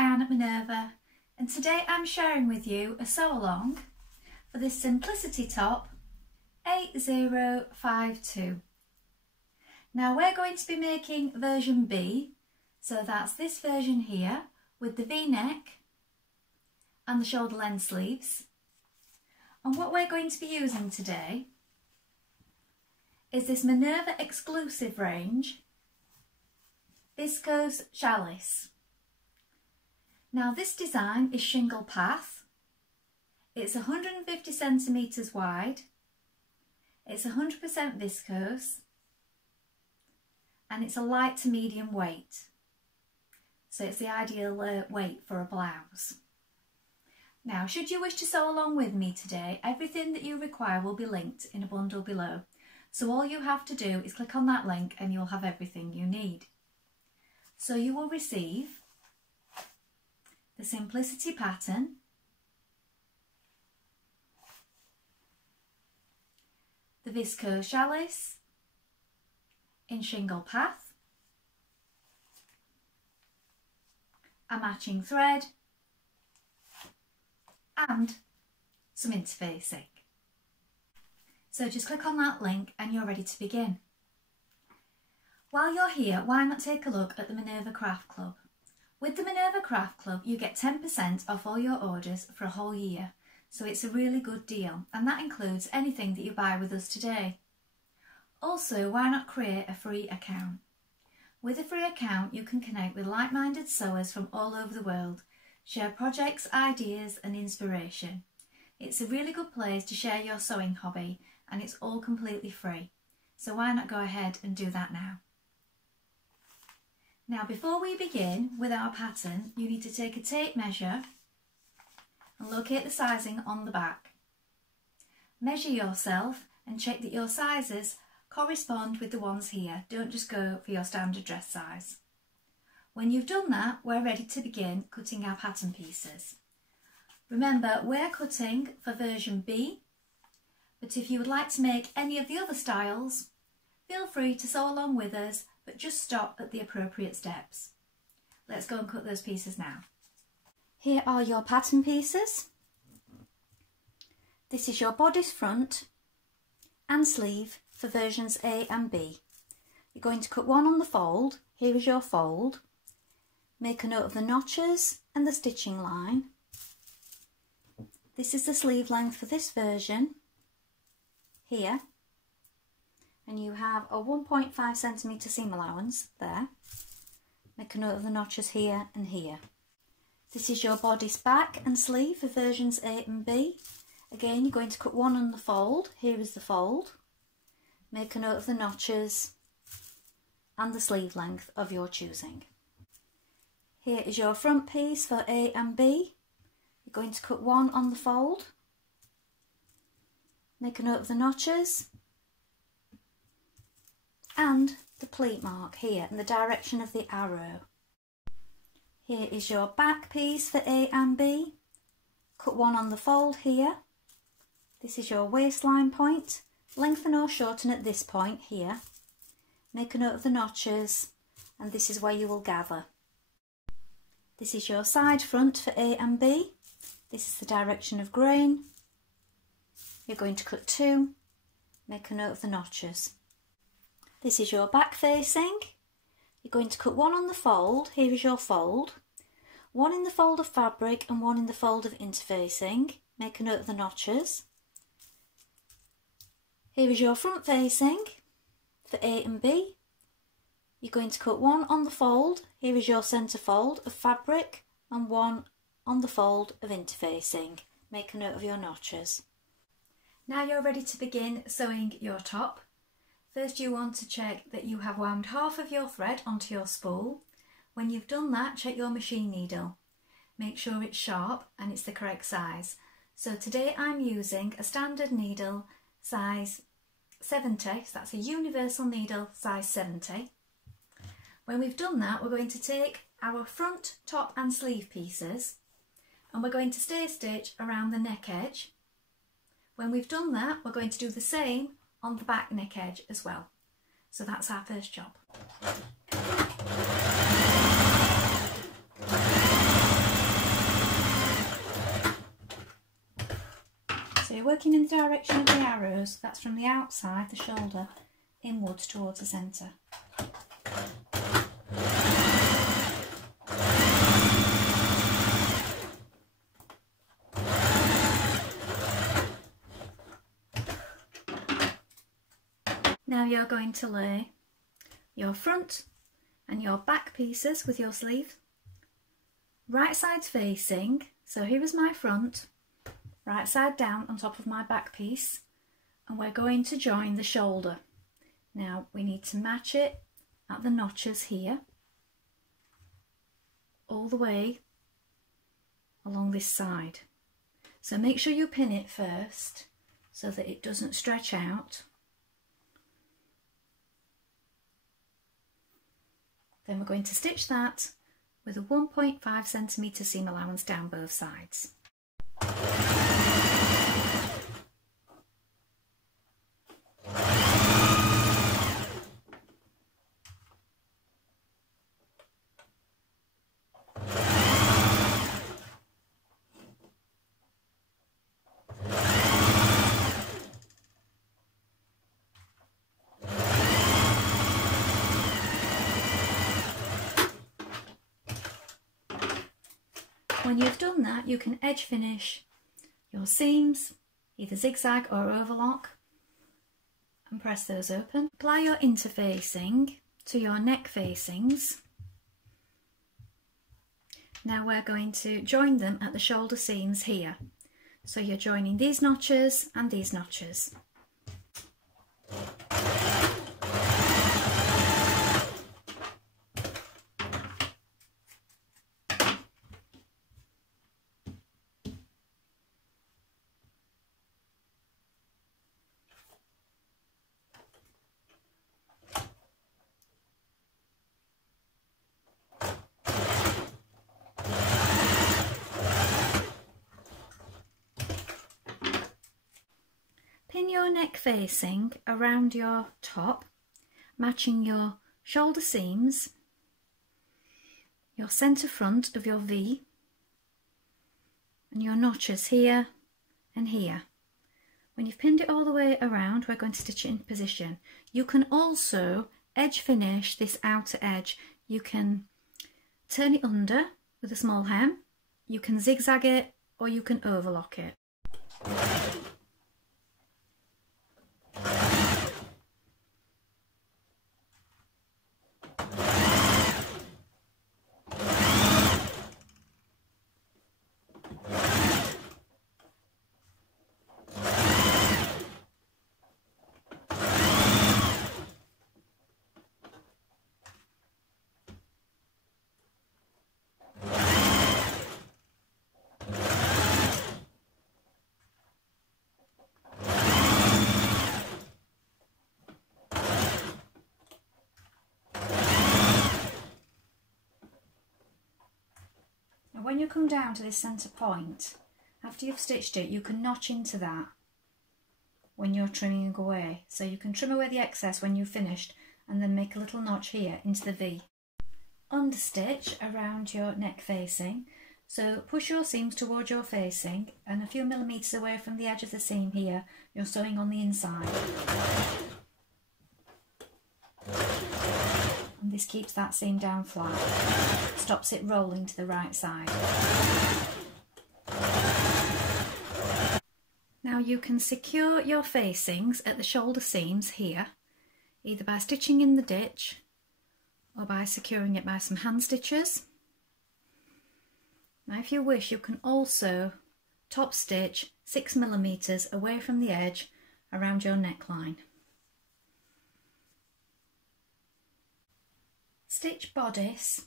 Diane at Minerva, and today I'm sharing with you a sew along for this Simplicity top 8052. Now we're going to be making version B, so that's this version here with the V-neck and the shoulder length sleeves. And what we're going to be using today is this Minerva Exclusive range Viscose Challis. Now this design is Shingle Path. It's 150 centimetres wide, it's 100% viscose, and it's a light to medium weight. So it's the ideal weight for a blouse. Now, should you wish to sew along with me today, everything that you require will be linked in a bundle below. So all you have to do is click on that link and you'll have everything you need. So you will receive the Simplicity pattern, the Viscose Challis in Shingle Path, a matching thread and some interfacing. So just click on that link and you're ready to begin. While you're here, why not take a look at the Minerva Craft Club? With the Minerva Craft Club you get 10% off all your orders for a whole year, so it's a really good deal, and that includes anything that you buy with us today. Also, why not create a free account? With a free account you can connect with like-minded sewers from all over the world, share projects, ideas and inspiration. It's a really good place to share your sewing hobby, and it's all completely free. So why not go ahead and do that now? Now before we begin with our pattern, you need to take a tape measure and locate the sizing on the back. Measure yourself and check that your sizes correspond with the ones here. Don't just go for your standard dress size. When you've done that, we're ready to begin cutting our pattern pieces. Remember, we're cutting for version B, but if you would like to make any of the other styles, feel free to sew along with us, but just stop at the appropriate steps. Let's go and cut those pieces now. Here are your pattern pieces. This is your bodice front and sleeve for versions A and B. You're going to cut one on the fold. Here is your fold. Make a note of the notches and the stitching line. This is the sleeve length for this version here, and you have a 1.5 centimetre seam allowance there. Make a note of the notches here and here. This is your bodice back and sleeve for versions A and B. Again, you're going to cut one on the fold. Here is the fold. Make a note of the notches and the sleeve length of your choosing. Here is your front piece for A and B. You're going to cut one on the fold. Make a note of the notches and the pleat mark here in the direction of the arrow. Here is your back piece for A and B. Cut one on the fold here. This is your waistline point. Lengthen or shorten at this point here. Make a note of the notches, and this is where you will gather. This is your side front for A and B. This is the direction of grain. You're going to cut two. Make a note of the notches. This is your back facing. You're going to cut one on the fold. Here is your fold. One in the fold of fabric and one in the fold of interfacing. Make a note of the notches. Here is your front facing for A and B. You're going to cut one on the fold. Here is your centre fold of fabric and one on the fold of interfacing. Make a note of your notches. Now you're ready to begin sewing your top. First you want to check that you have wound half of your thread onto your spool. When you've done that, check your machine needle. Make sure it's sharp and it's the correct size. So today I'm using a standard needle size 70, so that's a universal needle size 70. When we've done that, we're going to take our front, top and sleeve pieces and we're going to stay stitch around the neck edge. When we've done that, we're going to do the same on the back neck edge as well. So that's our first job. you're working in the direction of the arrows, that's from the outside, the shoulder, inwards towards the centre. Now you're going to lay your front and your back pieces with your sleeve right sides facing. So here is my front, right side down on top of my back piece, and we're going to join the shoulder. Now we need to match it at the notches here, all the way along this side. So make sure you pin it first so that it doesn't stretch out. Then we're going to stitch that with a 1.5 centimetre seam allowance down both sides. When you've done that, you can edge finish your seams, either zigzag or overlock, and press those open. Apply your interfacing to your neck facings. Now we're going to join them at the shoulder seams here. So you're joining these notches and these notches. Pin your neck facing around your top, matching your shoulder seams, your centre front of your V, and your notches here and here. When you've pinned it all the way around, we're going to stitch it in position. You can also edge finish this outer edge. You can turn it under with a small hem, you can zigzag it, or you can overlock it. When you come down to this centre point, after you've stitched it, you can notch into that when you're trimming away. So you can trim away the excess when you've finished and then make a little notch here into the V. Understitch around your neck facing. So push your seams towards your facing and a few millimetres away from the edge of the seam here, you're sewing on the inside. And this keeps that seam down flat, stops it rolling to the right side. Now you can secure your facings at the shoulder seams here, either by stitching in the ditch or by securing it by some hand stitches. Now if you wish, you can also top stitch 6 millimetres away from the edge around your neckline. Stitch bodice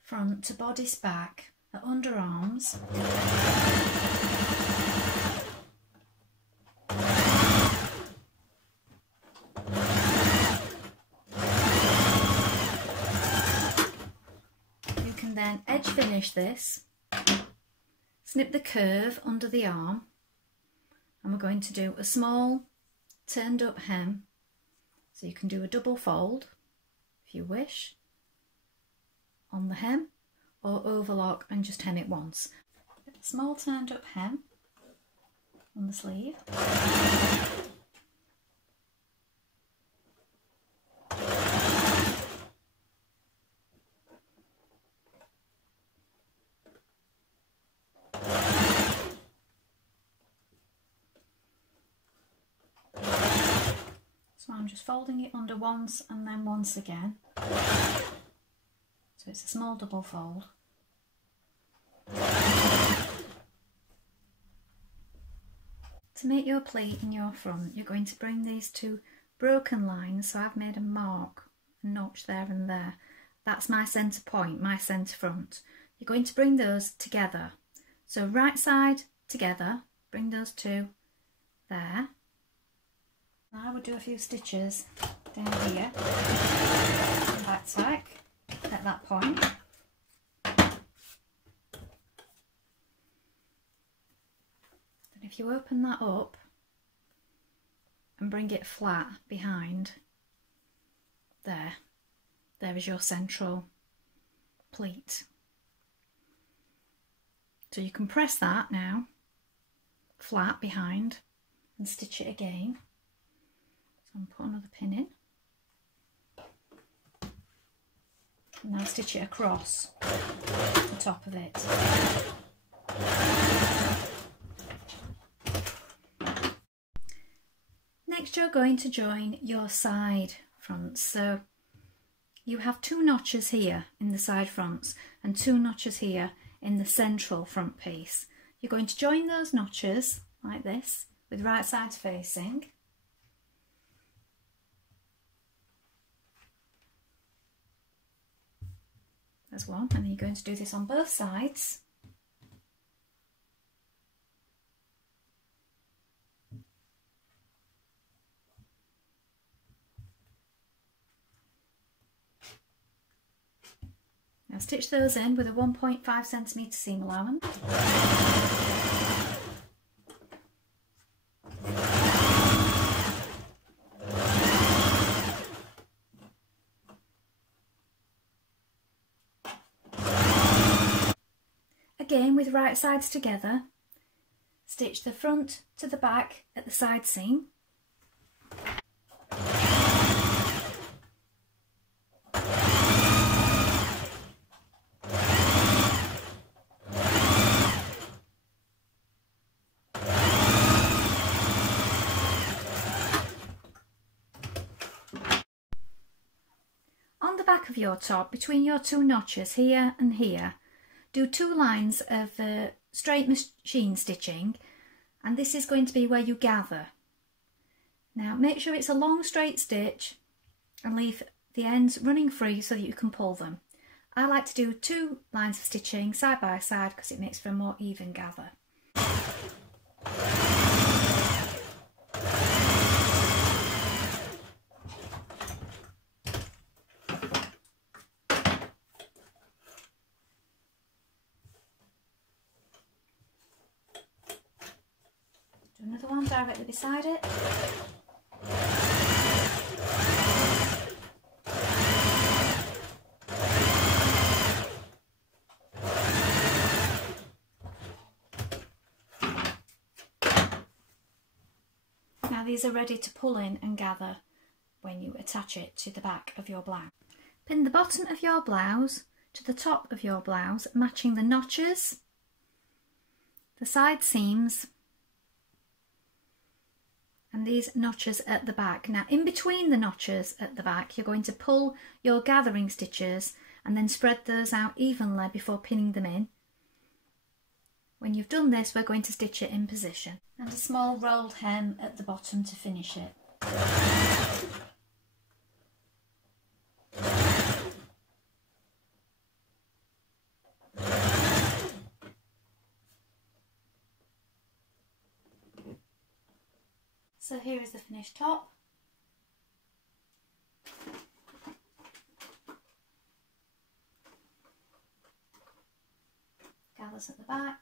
front to bodice back at underarms. You can then edge finish this, snip the curve under the arm, and we're going to do a small turned up hem, so you can do a double fold if you wish on the hem, or overlock and just hem it once. Small turned up hem, on the sleeve. So I'm just folding it under once and then once again. So it's a small double fold. To make your pleat in your front, you're going to bring these two broken lines. So I've made a mark, a notch there and there. That's my centre point, my centre front. You're going to bring those together. So right side together, bring those two there. I would do a few stitches down here, and back tack at that point. Then if you open that up and bring it flat behind, there is your central pleat. So you can press that now flat behind and stitch it again. And put another pin in. And now stitch it across the top of it. Next you're going to join your side fronts. So you have two notches here in the side fronts and two notches here in the central front piece. You're going to join those notches like this with right sides facing. There's one, and then you're going to do this on both sides. Now stitch those in with a 1.5 centimetre seam allowance. Again with right sides together, stitch the front to the back at the side seam. On the back of your top, between your two notches here and here, do two lines of straight machine stitching, and this is going to be where you gather. Now make sure it's a long straight stitch and leave the ends running free so that you can pull them. I like to do two lines of stitching side by side because it makes for a more even gather. Another one directly beside it. Now these are ready to pull in and gather when you attach it to the back of your blouse. Pin the bottom of your blouse to the top of your blouse, matching the notches, the side seams, and these notches at the back. Now in between the notches at the back you're going to pull your gathering stitches and then spread those out evenly before pinning them in. When you've done this, we're going to stitch it in position. And a small rolled hem at the bottom to finish it. So here is the finished top. Gathers at the back.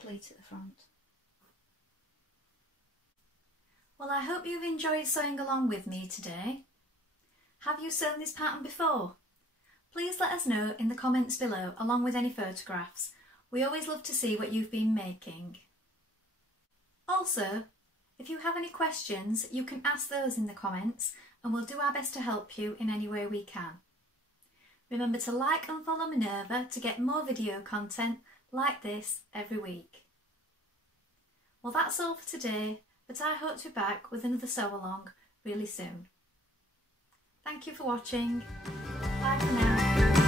Pleat at the front. Well, I hope you've enjoyed sewing along with me today. Have you sewn this pattern before? Please let us know in the comments below along with any photographs. We always love to see what you've been making. Also, if you have any questions, you can ask those in the comments and we'll do our best to help you in any way we can. Remember to like and follow Minerva to get more video content like this every week. Well, that's all for today, but I hope to be back with another sew along really soon. Thank you for watching. Bye for now.